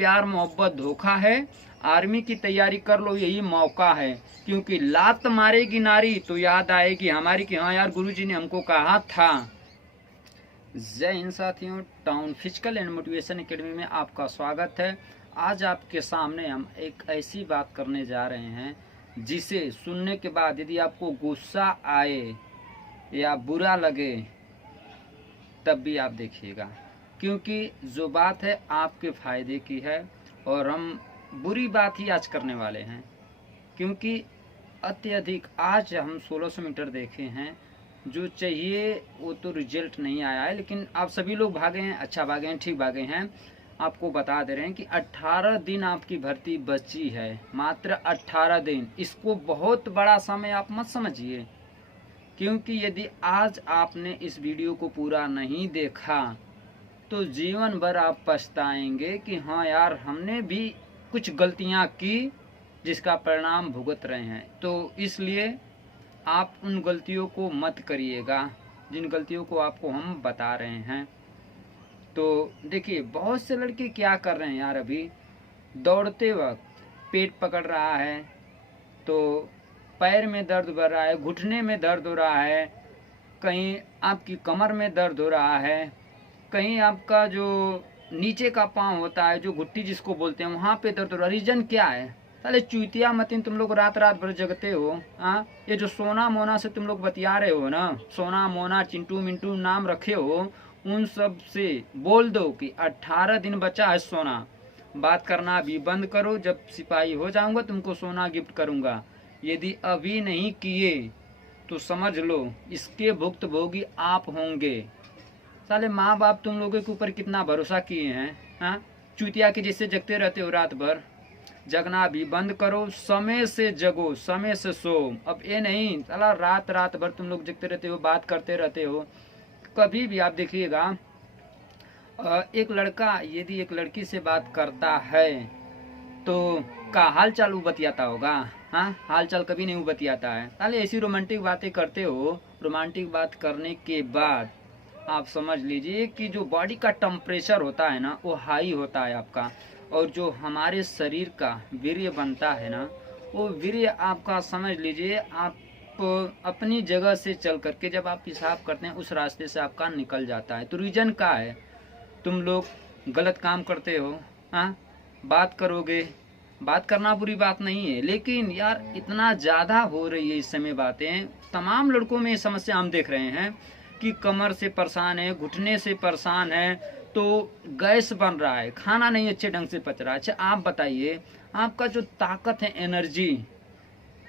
प्यार मोहब्बत धोखा है, आर्मी की तैयारी कर लो यही मौका है, क्योंकि लात मारेगी नारी तो याद आएगी हमारी कि हाँ यार गुरुजी ने हमको कहा था। जय हिंद साथियों, town physical and motivation academy में आपका स्वागत है। आज आपके सामने हम एक ऐसी बात करने जा रहे हैं जिसे सुनने के बाद यदि आपको गुस्सा आए या बुरा लगे तब भी आप देखिएगा, क्योंकि जो बात है आपके फायदे की है और हम बुरी बात ही आज करने वाले हैं। क्योंकि अत्यधिक आज हम 1600 मीटर देखे हैं, जो चाहिए वो तो रिजल्ट नहीं आया है, लेकिन आप सभी लोग भागे हैं, अच्छा भागे हैं, ठीक भागे हैं। आपको बता दे रहे हैं कि 18 दिन आपकी भर्ती बची है, मात्र 18 दिन। इसको बहुत बड़ा समय आप मत समझिए, क्योंकि यदि आज आपने इस वीडियो को पूरा नहीं देखा तो जीवन भर आप पछताएंगे कि हाँ यार हमने भी कुछ गलतियां की जिसका परिणाम भुगत रहे हैं। तो इसलिए आप उन गलतियों को मत करिएगा जिन गलतियों को आपको हम बता रहे हैं। तो देखिए, बहुत से लड़के क्या कर रहे हैं यार, अभी दौड़ते वक्त पेट पकड़ रहा है, तो पैर में दर्द बढ़ रहा है, घुटने में दर्द हो रहा है, कहीं आपकी कमर में दर्द हो रहा है, कहीं आपका जो नीचे का पाँव होता है, जो घुट्टी जिसको बोलते हैं, वहाँ पे दर्द हो रहा है। रीजन क्या है? साले चूतिया मतीन तुम लोग रात रात भर जगते हो। हाँ, ये जो सोना मोना से तुम लोग बतिया रहे हो ना, सोना मोना चिंटू मिंटू नाम रखे हो, उन सब से बोल दो कि 18 दिन बचा है सोना। बात करना भी बंद करो, जब सिपाही हो जाऊंगा तुमको सोना गिफ्ट करूंगा। यदि अभी नहीं किए तो समझ लो इसके भुक्तभोगी आप होंगे। साले माँ बाप तुम लोगों के ऊपर कितना भरोसा किए हैं। हाँ, चूतिया के जैसे जगते रहते हो रात भर। जगना भी बंद करो, समय से जगो, समय से सो। अब ये नहीं साला रात रात भर तुम लोग जगते रहते हो, बात करते रहते हो। कभी भी आप देखिएगा, एक लड़का यदि एक लड़की से बात करता है तो का हाल चाल वो बतियाता होगा? हाँ, हाल चाल कभी नहीं वो बतियाता है। साले ऐसी रोमांटिक बातें करते हो। रोमांटिक बात करने के बाद आप समझ लीजिए कि जो बॉडी का टेम्परेचर होता है ना, वो हाई होता है आपका, और जो हमारे शरीर का वीर्य बनता है ना, वो वीर्य आपका समझ लीजिए आप अपनी जगह से चल करके जब आप पेशाब करते हैं उस रास्ते से आपका निकल जाता है। तो रीजन क्या है? तुम लोग गलत काम करते हो। हाँ, बात करोगे, बात करना बुरी बात नहीं है, लेकिन यार इतना ज़्यादा हो रही है इस समय बातें। तमाम लड़कों में ये समस्या हम देख रहे हैं कि कमर से परेशान है, घुटने से परेशान है, तो गैस बन रहा है, खाना नहीं अच्छे ढंग से पच रहा है। अच्छा आप बताइए, आपका जो ताकत है, एनर्जी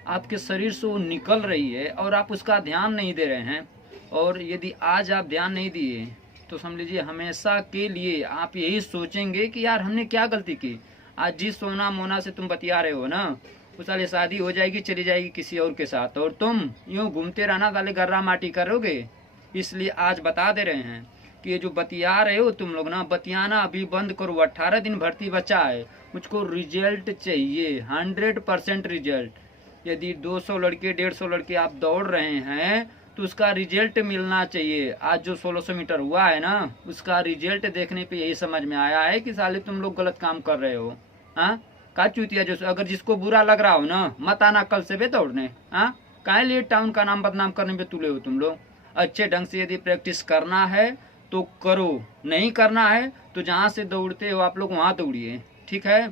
आपके शरीर से वो निकल रही है और आप उसका ध्यान नहीं दे रहे हैं। और यदि आज आप ध्यान नहीं दिए तो समझ लीजिए हमेशा के लिए आप यही सोचेंगे कि यार हमने क्या गलती की। आज जिस सोना मोना से तुम बतिया रहे हो ना, उस साले शादी हो जाएगी, चली जाएगी किसी और के साथ, और तुम यूँ घूमते रहना, साले गर्रा माटी करोगे। इसलिए आज बता दे रहे हैं कि ये जो बतिया रहे हो तुम लोग ना, बतियाना अभी बंद करो। 18 दिन भर्ती बचा है, मुझको रिजल्ट चाहिए, 100% रिजल्ट। यदि 200 लड़के 150 लड़के आप दौड़ रहे हैं तो उसका रिजल्ट मिलना चाहिए। आज जो 1600 मीटर हुआ है ना, उसका रिजल्ट देखने पे यही समझ में आया है कि साले तुम लोग गलत काम कर रहे हो। हाँ, का चूतिया जो, अगर जिसको बुरा लग रहा हो ना, मत आना कल से बे दौड़ने। हाँ, काहे लिए टाउन का नाम बदनाम करने पे तुले हो तुम लोग? अच्छे ढंग से यदि प्रैक्टिस करना है तो करो, नहीं करना है तो जहाँ से दौड़ते हो आप लोग वहाँ दौड़िए, ठीक है?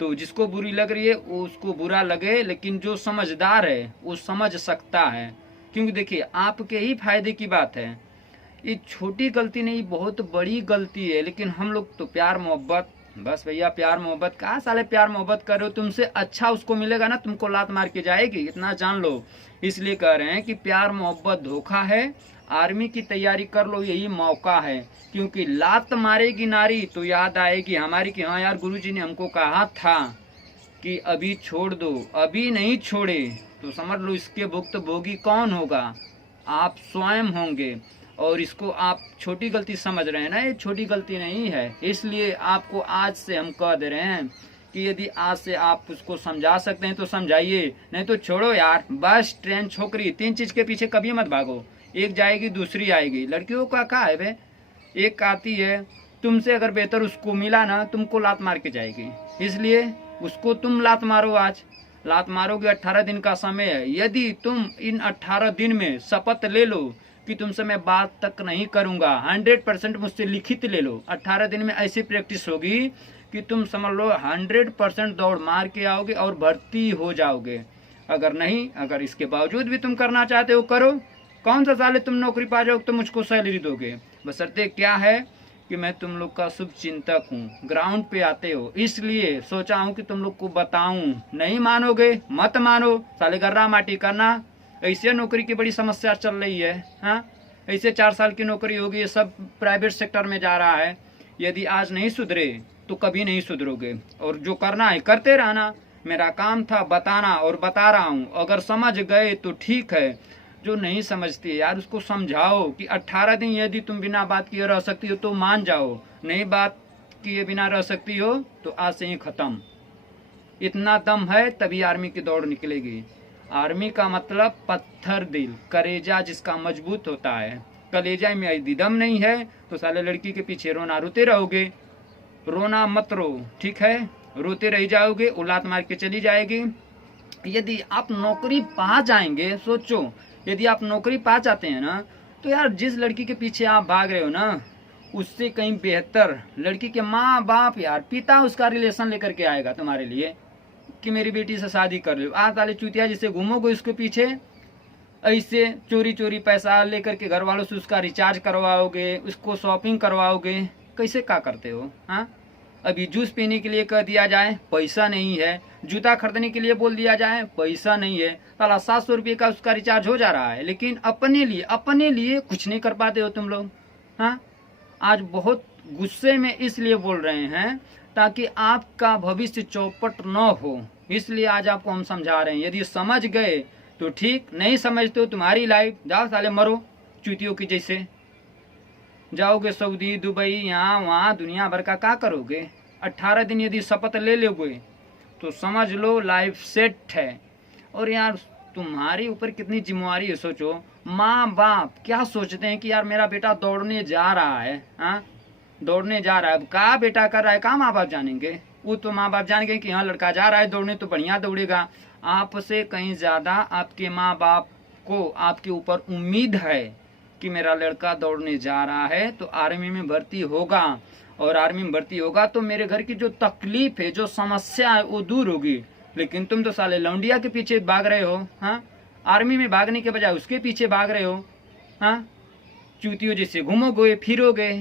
तो जिसको बुरी लग रही है वो उसको बुरा लगे, लेकिन जो समझदार है वो समझ सकता है। क्योंकि देखिए आपके ही फायदे की बात है। ये छोटी गलती नहीं, बहुत बड़ी गलती है, लेकिन हम लोग तो प्यार मोहब्बत, बस भैया प्यार मोहब्बत, कहाँ साले प्यार मोहब्बत कर रहे हो? तुमसे अच्छा उसको मिलेगा ना, तुमको लात मार के जाएगी, इतना जान लो। इसलिए कह रहे हैं कि प्यार मोहब्बत धोखा है, आर्मी की तैयारी कर लो यही मौका है, क्योंकि लात मारेगी नारी तो याद आएगी हमारी कि हाँ यार गुरुजी ने हमको कहा था कि अभी छोड़ दो। अभी नहीं छोड़े तो समझ लो इसके भुक्तभोगी कौन होगा? आप स्वयं होंगे। और इसको आप छोटी गलती समझ रहे हैं ना, ये छोटी गलती नहीं है। इसलिए आपको आज से हम कह दे रहे हैं कि यदि आज से आप उसको समझा सकते हैं तो समझाइए, नहीं तो छोड़ो यार। बस ट्रेन छोकरी, 3 चीज के पीछे कभी मत भागो, एक जाएगी दूसरी आएगी। लड़कियों का क्या है भाई, एक आती है तुमसे अगर बेहतर उसको मिला ना, तुमको लात मार के जाएगी। इसलिए उसको तुम लात मारो, आज लात मारोगे। 18 दिन का समय है। यदि तुम इन 18 दिन में शपथ ले लो कि तुमसे मैं बात तक नहीं करूंगा, 100% मुझसे लिखित ले लो। 18 दिन में ऐसी प्रैक्टिस होगी कि तुम समझ लो 100% दौड़ मार के आओगे और भर्ती हो जाओगे। अगर नहीं, अगर इसके बावजूद भी तुम करना चाहते हो, करो। कौन सा साले तुम नौकरी पा जाओगे तो मुझको सैलरी दोगे। बशर्ते क्या है कि मैं तुम लोग का शुभ चिंतक हूँ, ग्राउंड पे आते हो, इसलिए सोचा हूँ कि तुम लोग को बताऊं। नहीं मानोगे मत मानो, साले गर्रा माटी करना। ऐसे नौकरी की बड़ी समस्या चल रही है। हाँ, ऐसे 4 साल की नौकरी होगी, ये सब प्राइवेट सेक्टर में जा रहा है। यदि आज नहीं सुधरे तो कभी नहीं सुधरोगे। और जो करना है करते रहना। मेरा काम था बताना और बता रहा हूँ। अगर समझ गए तो ठीक है, जो नहीं समझती है यार उसको समझाओ कि 18 दिन यदि तुम बिना बात किए रह सकती हो तो मान जाओ, नहीं बात किए बिना रह सकती हो तो आज से ही खत्म। इतना दम है तभी आर्मी की दौड़ निकलेगी। आर्मी का मतलब पत्थर दिल, कलेजा जिसका मजबूत होता है। कलेजा में यदि दम नहीं है तो साले लड़की के पीछे रोना रोते रहोगे। रोना मत रो, ठीक है, रोते रह जाओगे, उलात मार के चली जाएगी। यदि आप नौकरी पा जाएंगे, सोचो यदि आप नौकरी पा जाते हैं ना, तो यार जिस लड़की के पीछे आप भाग रहे हो ना, उससे कहीं बेहतर लड़की के माँ बाप, यार पिता उसका रिलेशन लेकर के आएगा तुम्हारे लिए कि मेरी बेटी से शादी कर लो। आज वाले चूतिया जिससे घूमोगे उसके पीछे, ऐसे चोरी चोरी पैसा लेकर के घर वालों से उसका रिचार्ज करवाओगे, उसको शॉपिंग करवाओगे। कैसे क्या करते हो? हाँ, अभी जूस पीने के लिए कह दिया जाए पैसा नहीं है, जूता खरीदने के लिए बोल दिया जाए पैसा नहीं है, साला 700 रुपये का उसका रिचार्ज हो जा रहा है, लेकिन अपने लिए कुछ नहीं कर पाते हो तुम लोग। हाँ, आज बहुत गुस्से में इसलिए बोल रहे हैं ताकि आपका भविष्य चौपट न हो, इसलिए आज आपको हम समझा रहे हैं। यदि समझ गए तो ठीक, नहीं समझते हो तुम्हारी लाइफ, जाओ साले मरो चूतियों की जैसे। जाओगे सऊदी, दुबई, यहाँ वहाँ दुनिया भर का क्या करोगे? 18 दिन यदि शपथ ले लोगे तो समझ लो लाइफ सेट है। और यार तुम्हारे ऊपर कितनी जिम्मेवारी है, सोचो। माँ बाप क्या सोचते हैं कि यार मेरा बेटा दौड़ने जा रहा है, हाँ दौड़ने जा रहा है। अब क्या बेटा कर रहा है क्या माँ बाप जानेंगे? वो तो माँ बाप जानेंगे कि हाँ लड़का जा रहा है दौड़ने तो बढ़िया दौड़ेगा। आपसे कहीं ज्यादा आपके माँ बाप को आपके ऊपर उम्मीद है कि मेरा लड़का दौड़ने जा रहा है तो आर्मी में भर्ती होगा, और आर्मी में भर्ती होगा तो मेरे घर की जो तकलीफ है, जो समस्या है वो दूर होगी। लेकिन तुम तो साले लौंडिया के पीछे भाग रहे हो। हाँ, आर्मी में भागने के बजाय उसके पीछे भाग रहे हो। हाँ, चूतियों जैसे घूमोगे फिरोगे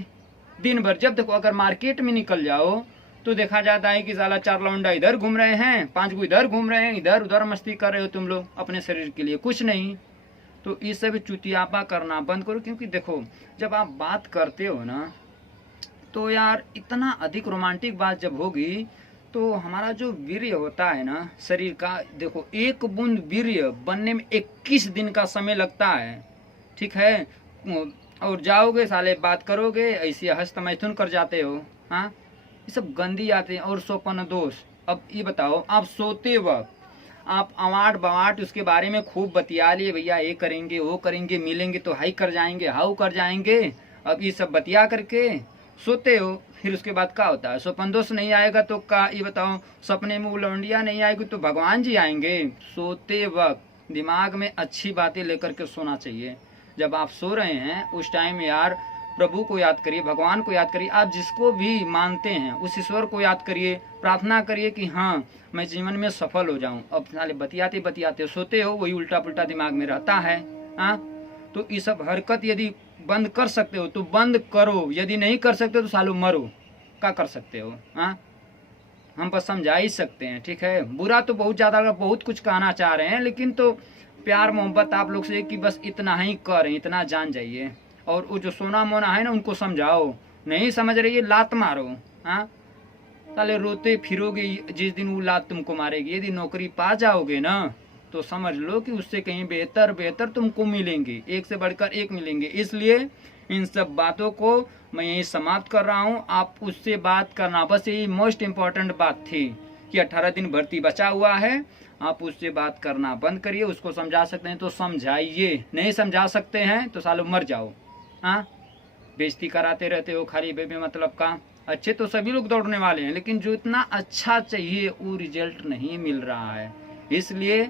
दिन भर। जब तक अगर मार्केट में निकल जाओ तो देखा जाता है कि साला 4 लौंडा इधर घूम रहे हैं, 5 को इधर घूम रहे हैं, इधर उधर मस्ती कर रहे हो तुम लोग, अपने शरीर के लिए कुछ नहीं। तो इस सब चुतियापा करना बंद करो। क्योंकि देखो जब आप बात करते हो ना तो यार इतना अधिक रोमांटिक बात जब होगी तो हमारा जो वीर्य होता है ना शरीर का, देखो 1 बूंद वीर्य बनने में 21 दिन का समय लगता है, ठीक है। और जाओगे साले बात करोगे ऐसे हस्त मैथुन कर जाते हो। हाँ, ये सब गंदी आते हैं। और सोपन दोष, अब ये बताओ आप सोते वक्त आप अवाट बवाट उसके बारे में खूब बतिया लिए, भैया ये करेंगे वो करेंगे, मिलेंगे तो हाई कर जाएंगे हाउ कर जाएंगे। अब ये सब बतिया करके सोते हो, फिर उसके बाद क्या होता है? स्वप्न दोष नहीं आएगा तो क्या, ये बताओ सपने में उलौंडिया नहीं आएगी तो भगवान जी आएंगे। सोते वक्त दिमाग में अच्छी बातें लेकर के सोना चाहिए। जब आप सो रहे हैं उस टाइम यार प्रभु को याद करिए, भगवान को याद करिए, आप जिसको भी मानते हैं उस ईश्वर को याद करिए, प्रार्थना करिए कि हाँ मैं जीवन में सफल हो जाऊं। अब साले बतियाते बतियाते सोते हो, वही उल्टा पुल्टा दिमाग में रहता है। हाँ, तो ये सब हरकत यदि बंद कर सकते हो तो बंद करो, यदि नहीं कर सकते तो सालों मरो। क्या कर सकते हो? हाँ, हम बस समझा ही सकते हैं, ठीक है। बुरा तो बहुत ज़्यादा बहुत कुछ कहना चाह रहे हैं, लेकिन तो प्यार मोहब्बत आप लोग से कि बस इतना ही करें, इतना जान जाइए। और वो जो सोना मोना है ना उनको समझाओ, नहीं समझ रही है लात मारो। हाँ, साले रोते फिरोगे जिस दिन वो लात तुमको मारेगी। यदि नौकरी पा जाओगे ना तो समझ लो कि उससे कहीं बेहतर तुमको मिलेंगे, एक से बढ़कर एक मिलेंगे। इसलिए इन सब बातों को मैं यही समाप्त कर रहा हूँ। आप उससे बात करना, बस यही मोस्ट इम्पॉर्टेंट बात थी कि 18 दिन भर्ती बचा हुआ है, आप उससे बात करना बंद करिए। उसको समझा सकते हैं तो समझाइए, नहीं समझा सकते हैं तो सालों मर जाओ। हाँ, बेइज्जती कराते रहते हो खाली बेबे मतलब का। अच्छे तो सभी लोग दौड़ने वाले हैं, लेकिन जो इतना अच्छा चाहिए वो रिजल्ट नहीं मिल रहा है। इसलिए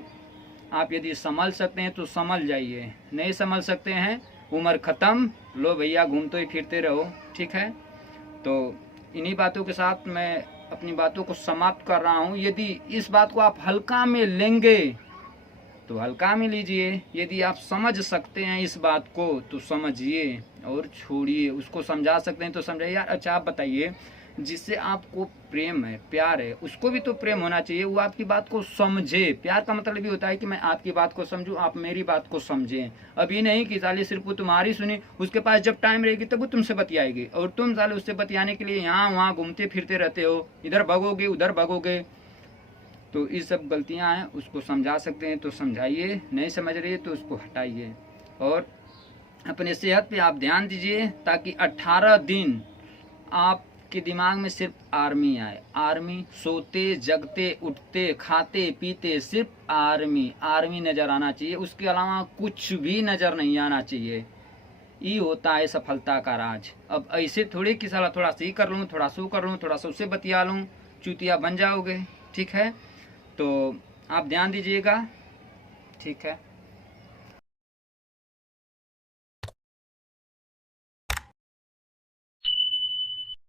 आप यदि संभल सकते हैं तो संभल जाइए, नहीं संभल सकते हैं उम्र ख़त्म, लो भैया घूमते ही फिरते रहो। ठीक है, तो इन्हीं बातों के साथ मैं अपनी बातों को समाप्त कर रहा हूँ। यदि इस बात को आप हल्का में लेंगे तो हल्का में लीजिए, यदि आप समझ सकते हैं इस बात को तो समझिए और छोड़िए। उसको समझा सकते हैं तो समझाइए। यार अच्छा आप बताइए, जिससे आपको प्रेम है, प्यार है, उसको भी तो प्रेम होना चाहिए, वो आपकी बात को समझे। प्यार का मतलब ये होता है कि मैं आपकी बात को समझूं, आप मेरी बात को समझें। अब ये नहीं कि साले सिर्फ वो तुम्हारी सुनी, उसके पास जब टाइम रहेगी तब वो तुमसे बतियाएगी और तुम साले उससे बतियाने के लिए यहाँ वहाँ घूमते फिरते रहते हो, इधर भगोगे उधर भगोगे। तो ये सब गलतियां हैं, उसको समझा सकते हैं तो समझाइए, नहीं समझ रही है तो उसको हटाइए। और अपने सेहत पे आप ध्यान दीजिए, ताकि 18 दिन आपके दिमाग में सिर्फ आर्मी आए। आर्मी, सोते जगते उठते खाते पीते सिर्फ आर्मी, आर्मी नज़र आना चाहिए, उसके अलावा कुछ भी नज़र नहीं आना चाहिए। ये होता है सफलता का राज। अब ऐसे थोड़ी कि साला थोड़ा सी कर लूँ, थोड़ा सो कर लूँ, थोड़ा सा उससे बतिया लूँ, चूतिया बन जाओगे। ठीक है, तो आप ध्यान दीजिएगा। ठीक है।